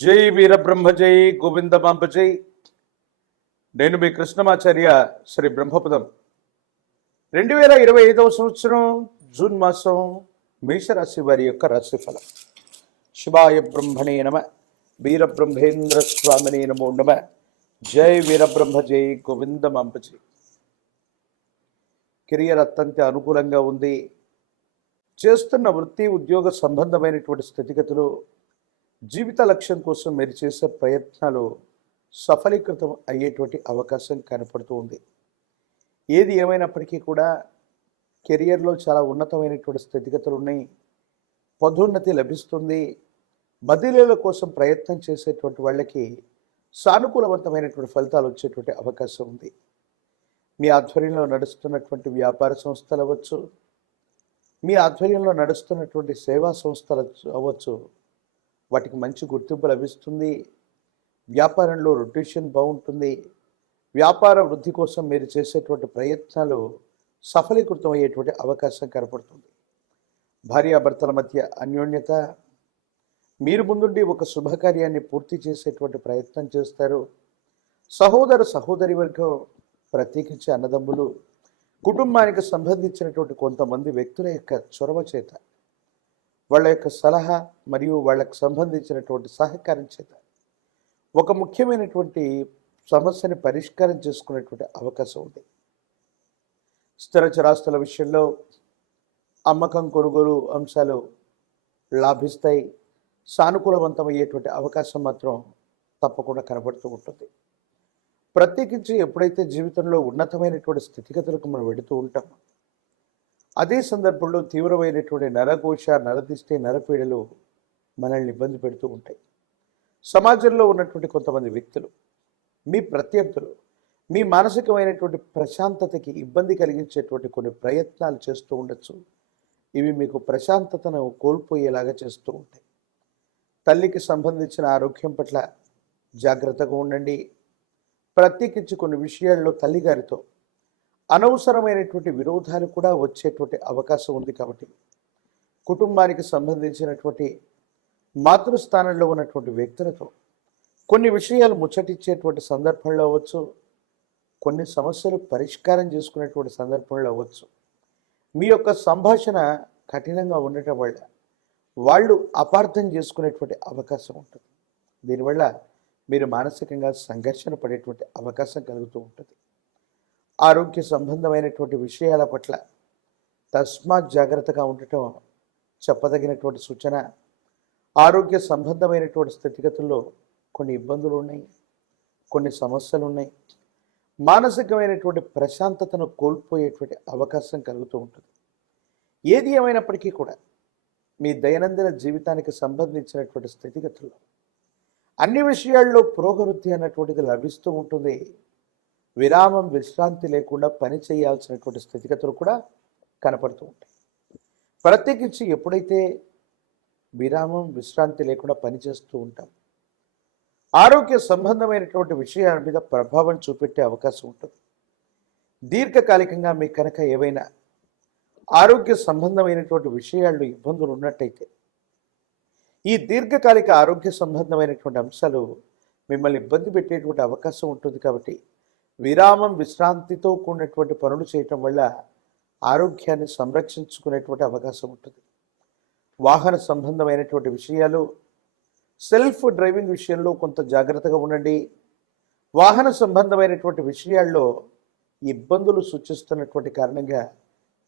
జై వీరబ్రహ్మ జై గోవిందమాంబ జై. నేను మీ కృష్ణమాచార్య శ్రీ బ్రహ్మపదం. 2025 సంవత్సరం జూన్ మాసం మేషరాశి వారి యొక్క రాశిఫలం. శివాయ బ్రహ్మణే నమ. వీరబ్రహ్మేంద్ర స్వామినే నమో నమ. జై వీరబ్రహ్మ జై గోవిందమాంబ జై. కెరియర్ అత్యంత అనుకూలంగా ఉంది. చేస్తున్న వృత్తి ఉద్యోగ సంబంధమైనటువంటి స్థితిగతులు, జీవిత లక్ష్యం కోసం మీరు చేసే ప్రయత్నాలు సఫలీకృతం అయ్యేటువంటి అవకాశం కనపడుతూ ఉంది. ఏది ఏమైనప్పటికీ కూడా కెరియర్లో చాలా ఉన్నతమైనటువంటి స్థితిగతులు ఉన్నాయి. పదోన్నతి లభిస్తుంది. బదిలీల కోసం ప్రయత్నం చేసేటువంటి వాళ్ళకి సానుకూలవంతమైనటువంటి ఫలితాలు వచ్చేటువంటి అవకాశం ఉంది. మీ ఆధ్వర్యంలో నడుస్తున్నటువంటి వ్యాపార సంస్థలు అవ్వచ్చు, మీ ఆధ్వర్యంలో నడుస్తున్నటువంటి సేవా సంస్థలు అవ్వచ్చు, వాటికి మంచి గుర్తింపు లభిస్తుంది. వ్యాపారంలో రొటేషన్ బాగుంటుంది. వ్యాపార వృద్ధి కోసం మీరు చేసేటువంటి ప్రయత్నాలు సఫలీకృతం అయ్యేటువంటి అవకాశం కనపడుతుంది. భార్యాభర్తల మధ్య అన్యోన్యత, మీరు ముందుండి ఒక శుభకార్యాన్ని పూర్తి చేసేటువంటి ప్రయత్నం చేస్తారు. సహోదర సహోదరి వర్గం, ప్రత్యేకించి అన్నదమ్ములు, కుటుంబానికి సంబంధించినటువంటి కొంతమంది వ్యక్తుల యొక్క చొరవ చేత, వాళ్ళ యొక్క సలహా మరియు వాళ్ళకు సంబంధించినటువంటి సహకారం చేత ఒక ముఖ్యమైనటువంటి సమస్యని పరిష్కారం చేసుకునేటువంటి అవకాశం ఉంది. స్థిర చరాస్తుల విషయంలో అమ్మకం కొనుగోలు అంశాలు లాభిస్తాయి. సానుకూలవంతమయ్యేటువంటి అవకాశం మాత్రం తప్పకుండా కనబడుతూ ఉంటుంది. ప్రత్యేకించి ఎప్పుడైతే జీవితంలో ఉన్నతమైనటువంటి స్థితిగతులకు మనం వెళుతూ ఉంటామో, అదే సందర్భంలో తీవ్రమైనటువంటి నరఘోష, నరదిష్టి, నరపీడలు మనల్ని ఇబ్బంది పెడుతూ ఉంటాయి. సమాజంలో ఉన్నటువంటి కొంతమంది వ్యక్తులు, మీ ప్రత్యర్థులు, మీ మానసికమైనటువంటి ప్రశాంతతకి ఇబ్బంది కలిగించేటువంటి కొన్ని ప్రయత్నాలు చేస్తూ ఉండొచ్చు. ఇవి మీకు ప్రశాంతతను కోల్పోయేలాగా చేస్తూ ఉంటాయి. తల్లికి సంబంధించిన ఆరోగ్యం పట్ల జాగ్రత్తగా ఉండండి. ప్రత్యేకించి కొన్ని విషయాల్లో తల్లిగారితో అనవసరమైనటువంటి విరోధాలు కూడా వచ్చేటువంటి అవకాశం ఉంది. కాబట్టి కుటుంబానికి సంబంధించినటువంటి మాతృస్థానంలో ఉన్నటువంటి వ్యక్తులతో కొన్ని విషయాలు ముచ్చటించేటువంటి సందర్భంలో అవ్వచ్చు, కొన్ని సమస్యలు పరిష్కారం చేసుకునేటువంటి సందర్భంలో అవ్వచ్చు, మీ యొక్క సంభాషణ కఠినంగా ఉండటం వల్ల వాళ్ళు అపార్థం చేసుకునేటువంటి అవకాశం ఉంటుంది. దీనివల్ల మీరు మానసికంగా సంఘర్షణ పడేటువంటి అవకాశం కలుగుతూ ఉంటుంది. ఆరోగ్య సంబంధమైనటువంటి విషయాల పట్ల తస్మాత్ జాగ్రత్తగా ఉండటం చెప్పదగినటువంటి సూచన. ఆరోగ్య సంబంధమైనటువంటి స్థితిగతుల్లో కొన్ని ఇబ్బందులు ఉన్నాయి, కొన్ని సమస్యలు ఉన్నాయి. మానసికమైనటువంటి ప్రశాంతతను కోల్పోయేటువంటి అవకాశం కలుగుతూ ఉంటుంది. ఏది ఏమైనప్పటికీ కూడా మీ దైనందిన జీవితానికి సంబంధించినటువంటి స్థితిగతుల్లో అన్ని విషయాల్లో పురోగవృద్ధి అన్నటువంటిది లభిస్తూ ఉంటుంది. విరామం, విశ్రాంతి లేకుండా పని చేయాల్సినటువంటి స్థితిగతులు కూడా కనపడుతూ ఉంటాయి. ప్రత్యేకించి ఎప్పుడైతే విరామం, విశ్రాంతి లేకుండా పనిచేస్తూ ఉంటాం, ఆరోగ్య సంబంధమైనటువంటి విషయాల మీద ప్రభావం చూపెట్టే అవకాశం ఉంటుంది. దీర్ఘకాలికంగా మీకు కనుక ఏవైనా ఆరోగ్య సంబంధమైనటువంటి విషయాల్లో ఇబ్బందులు ఉన్నట్టయితే, ఈ దీర్ఘకాలిక ఆరోగ్య సంబంధమైనటువంటి అంశాలు మిమ్మల్ని ఇబ్బంది పెట్టేటువంటి అవకాశం ఉంటుంది. కాబట్టి విరామం, విశ్రాంతితో కూడినటువంటి పనులు చేయటం వల్ల ఆరోగ్యాన్ని సంరక్షించుకునేటువంటి అవకాశం ఉంటుంది. వాహన సంబంధమైనటువంటి విషయాలు, సెల్ఫ్ డ్రైవింగ్ విషయంలో కొంత జాగ్రత్తగా ఉండండి. వాహన సంబంధమైనటువంటి విషయాల్లో ఇబ్బందులు సూచిస్తున్నటువంటి కారణంగా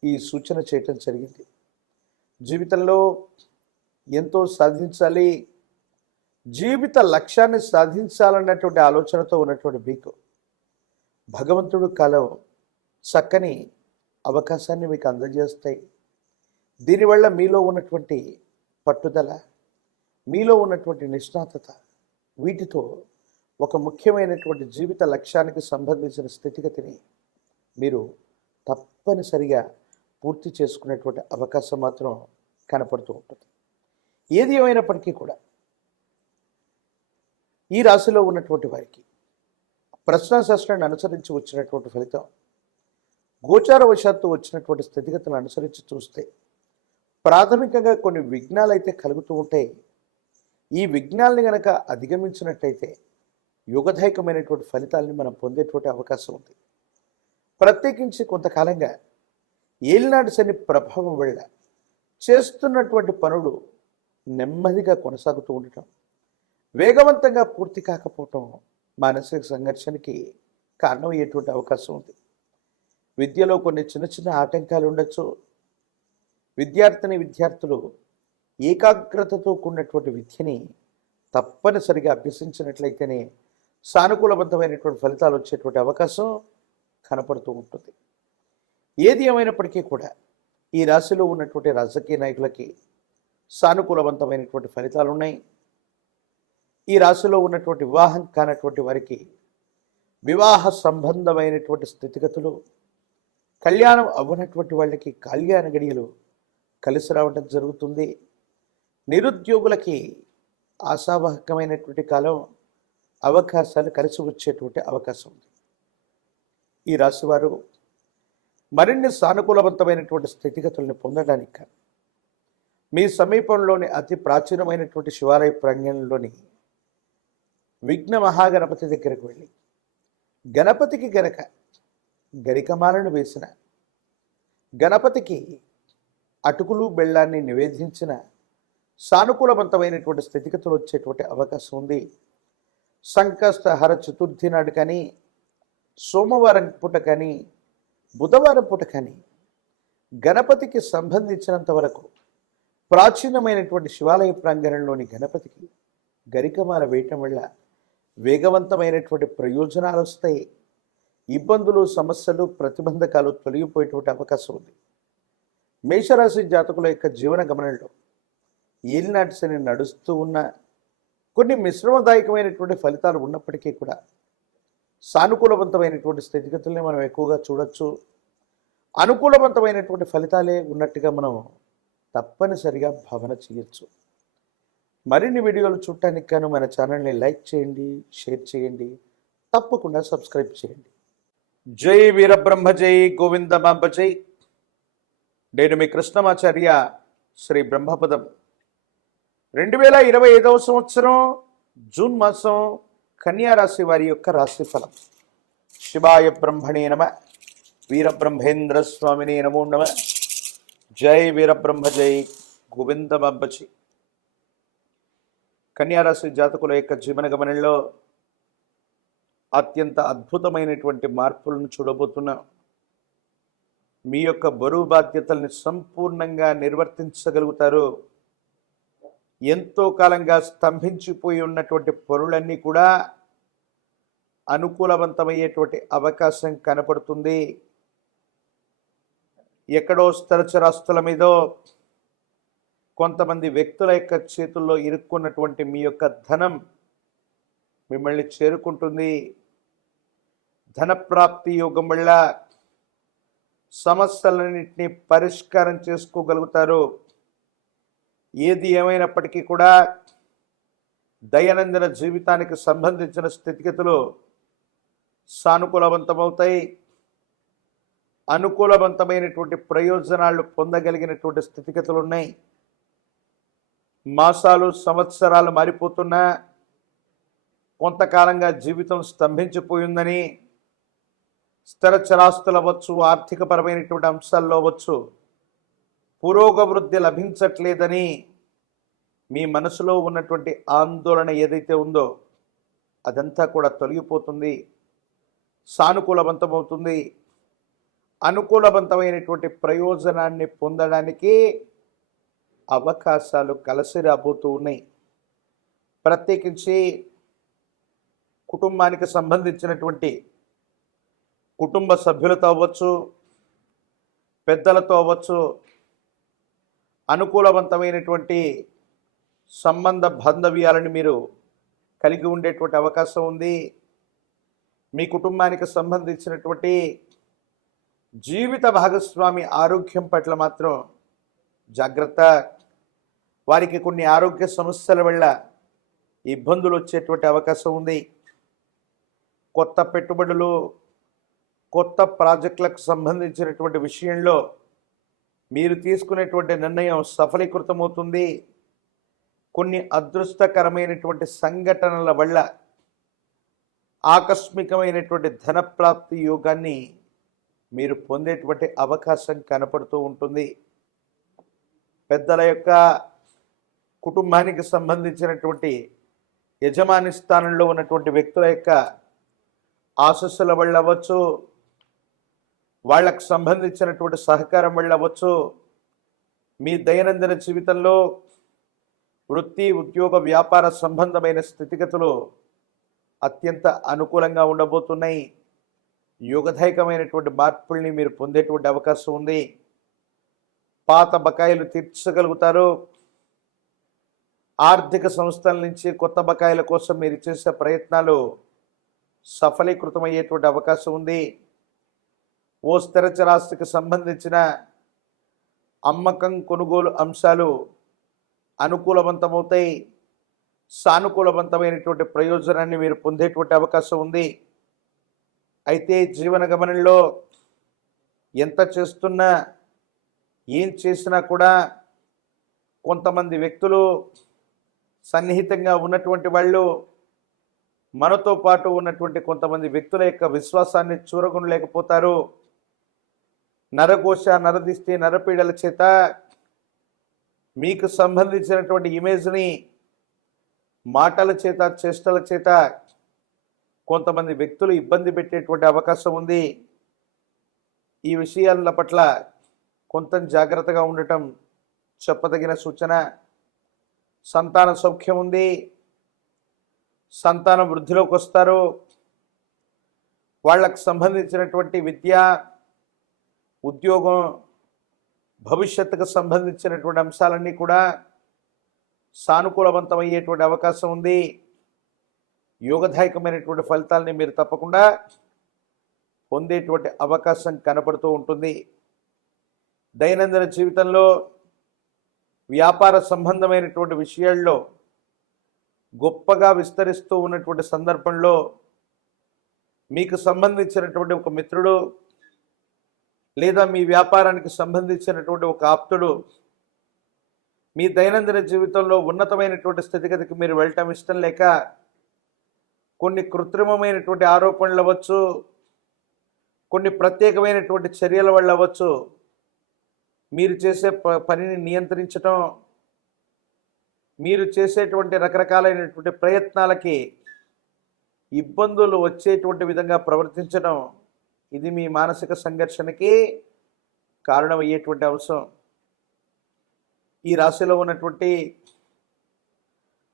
ఈ సూచన చేయటం జరిగింది. జీవితంలో ఎంతో సాధించాలి, జీవిత లక్ష్యాన్ని సాధించాలన్నటువంటి ఆలోచనతో ఉన్నటువంటి మీకు భగవంతుడు కాలం చక్కని అవకాశాన్ని మీకు అందజేస్తాయి. దీనివల్ల మీలో ఉన్నటువంటి పట్టుదల, మీలో ఉన్నటువంటి నిష్ణాతత, వీటితో ఒక ముఖ్యమైనటువంటి జీవిత లక్ష్యానికి సంబంధించిన స్థితిగతిని మీరు తప్పనిసరిగా పూర్తి చేసుకునేటువంటి అవకాశం మాత్రం కనపడుతూ ఉంటుంది. ఏది ఏమైనప్పటికీ కూడా ఈ రాశిలో ఉన్నటువంటి వారికి ప్రశ్నాశాస్త్రాన్ని అనుసరించి వచ్చినటువంటి ఫలితం, గోచారవశాత్తు వచ్చినటువంటి స్థితిగతులను అనుసరించి చూస్తే ప్రాథమికంగా కొన్ని విఘ్నాలు అయితే కలుగుతూ ఉంటాయి. ఈ విఘ్నాల్ని గనక అధిగమించినట్లయితే యుగదాయకమైనటువంటి ఫలితాలని మనం పొందేటువంటి అవకాశం ఉంది. ప్రత్యేకించి కొంతకాలంగా ఏలినాటి శని ప్రభావం వల్ల చేస్తున్నటువంటి పనులు నెమ్మదిగా కొనసాగుతూ ఉండటం, వేగవంతంగా పూర్తి కాకపోవటం మానసిక సంఘర్షణకి కారణమయ్యేటువంటి అవకాశం ఉంది. విద్యలో కొన్ని చిన్న చిన్న ఆటంకాలు ఉండొచ్చు. విద్యార్థులు ఏకాగ్రతతో కూడినటువంటి విద్యని తప్పనిసరిగా అభ్యసించినట్లయితేనే సానుకూలవంతమైనటువంటి ఫలితాలు వచ్చేటువంటి అవకాశం కనపడుతూ ఉంటుంది. ఏది ఏమైనప్పటికీ కూడా ఈ రాశిలో ఉన్నటువంటి రాజకీయ నాయకులకి సానుకూలవంతమైనటువంటి ఫలితాలు ఉన్నాయి. ఈ రాశిలో ఉన్నటువంటి వివాహం కానటువంటి వారికి వివాహ సంబంధమైనటువంటి స్థితిగతులు, కళ్యాణం అవ్వనటువంటి వాళ్ళకి కళ్యాణ గడియలు కలిసి రావడం జరుగుతుంది. నిరుద్యోగులకి ఆశావాహకమైనటువంటి కాలం, అవకాశాలు కలిసి వచ్చేటువంటి అవకాశం ఉంది. ఈ రాశివారు మరిన్ని సానుకూలవంతమైనటువంటి స్థితిగతులను పొందడానికి మీ సమీపంలోని అతి ప్రాచీనమైనటువంటి శివాలయ ప్రాంగణంలోని విఘ్న మహాగణపతి దగ్గరకు వెళ్ళి గణపతికి గనక గరికమాలను వేసిన, గణపతికి అటుకులు బెల్లాన్ని నివేదించిన సానుకూలవంతమైనటువంటి స్థితిగతులు వచ్చేటువంటి అవకాశం ఉంది. సంకష్టహర చతుర్థి నాడు కానీ, సోమవారం పూట కానీ, బుధవారం పూట కానీ గణపతికి సంబంధించినంత వరకు ప్రాచీనమైనటువంటి శివాలయ ప్రాంగణంలోని గణపతికి గరికమాల వేయటం వల్ల వేగవంతమైనటువంటి ప్రయోజనాలు వస్తాయి. ఇబ్బందులు, సమస్యలు, ప్రతిబంధకాలు తొలగిపోయేటువంటి అవకాశం ఉంది. మేషరాశి జాతకుల యొక్క జీవన గమనంలో ఏలినాటి శని నడుస్తూ ఉన్న కొన్ని మిశ్రమదాయకమైనటువంటి ఫలితాలు ఉన్నప్పటికీ కూడా సానుకూలవంతమైనటువంటి స్థితిగతుల్ని మనం ఎక్కువగా చూడొచ్చు. అనుకూలవంతమైనటువంటి ఫలితాలే ఉన్నట్టుగా మనం తప్పనిసరిగా భావన చేయొచ్చు. మరిన్ని వీడియోలు చూడటానికి గాను మన ఛానల్ని లైక్ చేయండి, షేర్ చేయండి, తప్పకుండా సబ్స్క్రైబ్ చేయండి. జై వీరబ్రహ్మ జై గోవిందమాంబ జై. నేను మీ కృష్ణమాచార్య, శ్రీ బ్రహ్మపదం. 2025వ సంవత్సరం జూన్ మాసం కన్యా రాశి వారి యొక్క రాశిఫలం. శివాయ బ్రహ్మణే నమ, వీరబ్రహ్మేంద్ర స్వామినే నమో నమ. జై వీరబ్రహ్మ జై గోవిందమాంబ జై. కన్యారాశి జాతకుల యొక్క జీవన గమనంలో అత్యంత అద్భుతమైనటువంటి మార్పులను చూడబోతున్నాం. మీ యొక్క బరువు బాధ్యతల్ని సంపూర్ణంగా నిర్వర్తించగలుగుతారు. ఎంతో కాలంగా స్తంభించిపోయి ఉన్నటువంటి పనులన్నీ కూడా అనుకూలవంతమయ్యేటువంటి అవకాశం కనపడుతుంది. ఎక్కడో స్థిరచరాస్తుల మీదో కొంతమంది వ్యక్తుల యొక్క చేతుల్లో ఇరుక్కున్నటువంటి మీ యొక్క ధనం మిమ్మల్ని చేరుకుంటుంది. ధనప్రాప్తి యోగం వల్ల సమస్యలన్నింటినీ పరిష్కారం చేసుకోగలుగుతారు. ఏది ఏమైనప్పటికీ కూడా దైనందిన జీవితానికి సంబంధించిన స్థితిగతులు సానుకూలవంతమవుతాయి. అనుకూలవంతమైనటువంటి ప్రయోజనాలు పొందగలిగినటువంటి స్థితిగతులు ఉన్నాయి. మాసాలు, సంవత్సరాలు మారిపోతున్నా కొంతకాలంగా జీవితం స్తంభించిపోయిందని, స్థిరచరాస్తులు అవ్వచ్చు, ఆర్థికపరమైనటువంటి అంశాల్లో అవ్వచ్చు, పురోగవృద్ధి లభించట్లేదని మీ మనసులో ఉన్నటువంటి ఆందోళన ఏదైతే ఉందో అదంతా కూడా తొలగిపోతుంది, సానుకూలవంతమవుతుంది. అనుకూలవంతమైనటువంటి ప్రయోజనాన్ని పొందడానికి అవకాశాలు కలిసి రాబోతూ ఉన్నాయి. ప్రత్యేకించి కుటుంబానికి సంబంధించినటువంటి కుటుంబ సభ్యులతో అవ్వచ్చు, పెద్దలతో అవ్వచ్చు, అనుకూలవంతమైనటువంటి సంబంధ బాంధవ్యాలను మీరు కలిగి ఉండేటువంటి అవకాశం ఉంది. మీ కుటుంబానికి సంబంధించినటువంటి జీవిత భాగస్వామి ఆరోగ్యం పట్ల మాత్రం జాగ్రత్త. వారికి కొన్ని ఆరోగ్య సమస్యల వల్ల ఇబ్బందులు వచ్చేటువంటి అవకాశం ఉంది. కొత్త పెట్టుబడులు, కొత్త ప్రాజెక్టులకు సంబంధించినటువంటి విషయంలో మీరు తీసుకునేటువంటి నిర్ణయం సఫలీకృతమవుతుంది. కొన్ని అదృష్టకరమైనటువంటి సంఘటనల వల్ల ఆకస్మికమైనటువంటి ధనప్రాప్తి యోగాన్ని మీరు పొందేటువంటి అవకాశం కనపడుతూ ఉంటుంది. పెద్దల యొక్క కుటుంబానికి సంబంధించినటువంటి యజమాని స్థానంలో ఉన్నటువంటి వ్యక్తుల యొక్క ఆశస్సుల వల్ల అవ్వచ్చు, వాళ్ళకు సంబంధించినటువంటి సహకారం వల్ల అవ్వచ్చు, మీ దైనందిన జీవితంలో వృత్తి ఉద్యోగ వ్యాపార సంబంధమైన స్థితిగతులు అత్యంత అనుకూలంగా ఉండబోతున్నాయి. యోగదాయకమైనటువంటి మార్పుల్ని మీరు పొందేటువంటి అవకాశం ఉంది. పాత బకాయిలు తీర్చగలుగుతారు. ఆర్థిక సంస్థల నుంచి కొత్త బకాయిల కోసం మీరు చేసే ప్రయత్నాలు సఫలీకృతమయ్యేటువంటి అవకాశం ఉంది. ఓ స్థిరచరాస్తికి సంబంధించిన అమ్మకం కొనుగోలు అంశాలు అనుకూలవంతమవుతాయి. సానుకూలవంతమైనటువంటి ప్రయోజనాన్ని మీరు పొందేటువంటి అవకాశం ఉంది. అయితే జీవన గమనంలో ఎంత చేస్తున్నా ఏం చేసినా కూడా కొంతమంది వ్యక్తులు, సన్నిహితంగా ఉన్నటువంటి వాళ్ళు, మనతో పాటు ఉన్నటువంటి కొంతమంది వ్యక్తుల యొక్క విశ్వాసాన్ని చూరగొనలేకపోతారు. నరఘోష, నరదిష్టి, నరపీడల చేత మీకు సంబంధించినటువంటి ఇమేజ్ని మాటల చేత, చేష్టల చేత కొంతమంది వ్యక్తులు ఇబ్బంది పెట్టేటువంటి అవకాశం ఉంది. ఈ విషయాల పట్ల కొంత జాగ్రత్తగా ఉండటం చెప్పదగిన సూచన. సంతాన సౌఖ్యం ఉంది. సంతానం వృద్ధిలోకి వస్తారు. వాళ్ళకు సంబంధించినటువంటి విద్య, ఉద్యోగం, భవిష్యత్తుకు సంబంధించినటువంటి అంశాలన్నీ కూడా సానుకూలవంతమయ్యేటువంటి అవకాశం ఉంది. యోగదాయకమైనటువంటి ఫలితాలని మీరు తప్పకుండా పొందేటువంటి అవకాశం కనపడుతూ ఉంటుంది. దైనందిన జీవితంలో వ్యాపార సంబంధమైనటువంటి విషయాల్లో గొప్పగా విస్తరిస్తూ ఉన్నటువంటి సందర్భంలో మీకు సంబంధించినటువంటి ఒక మిత్రుడు లేదా మీ వ్యాపారానికి సంబంధించినటువంటి ఒక ఆప్తుడు మీ దైనందిన జీవితంలో ఉన్నతమైనటువంటి స్థితిగతికి మీరు వెళ్ళటం ఇష్టం లేక కొన్ని కృత్రిమమైనటువంటి ఆరోపణలు అవ్వచ్చు, కొన్ని ప్రత్యేకమైనటువంటి చర్యల వల్ల అవ్వచ్చు, మీరు చేసే పనిని నియంత్రించటం, మీరు చేసేటువంటి రకరకాలైనటువంటి ప్రయత్నాలకి ఇబ్బందులు వచ్చేటువంటి విధంగా ప్రవర్తించడం, ఇది మీ మానసిక సంఘర్షణకి కారణమయ్యేటువంటి అంశం. ఈ రాశిలో ఉన్నటువంటి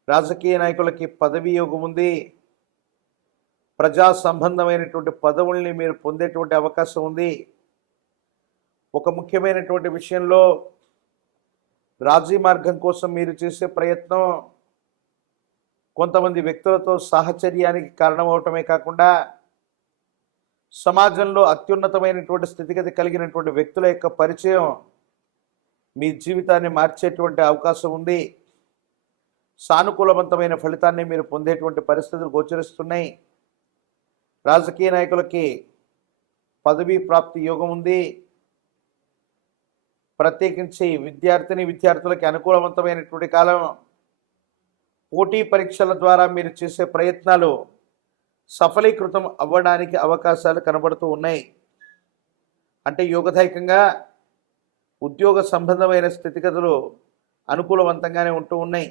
రాజకీయ నాయకులకి పదవీ యోగం ఉంది. ప్రజా సంబంధమైనటువంటి పదవుల్ని మీరు పొందేటువంటి అవకాశం ఉంది. ఒక ముఖ్యమైనటువంటి విషయంలో రాజీ మార్గం కోసం మీరు చేసే ప్రయత్నం కొంతమంది వ్యక్తులతో సాహచర్యానికి కారణమవటమే కాకుండా సమాజంలో అత్యున్నతమైనటువంటి స్థితిగతి కలిగినటువంటి వ్యక్తుల యొక్క పరిచయం మీ జీవితాన్ని మార్చేటువంటి అవకాశం ఉంది. సానుకూలవంతమైన ఫలితాన్ని మీరు పొందేటువంటి పరిస్థితులు గోచరిస్తున్నాయి. రాజకీయ నాయకులకి పదవీ ప్రాప్తి యోగం ఉంది. ప్రత్యేకించి విద్యార్థులకి అనుకూలవంతమైనటువంటి కాలం. పోటీ పరీక్షల ద్వారా మీరు చేసే ప్రయత్నాలు సఫలీకృతం అవ్వడానికి అవకాశాలు కనబడుతూ ఉన్నాయి. అంటే యోగదాయకంగా ఉద్యోగ సంబంధమైన స్థితిగతులు అనుకూలవంతంగానే ఉంటూ ఉన్నాయి.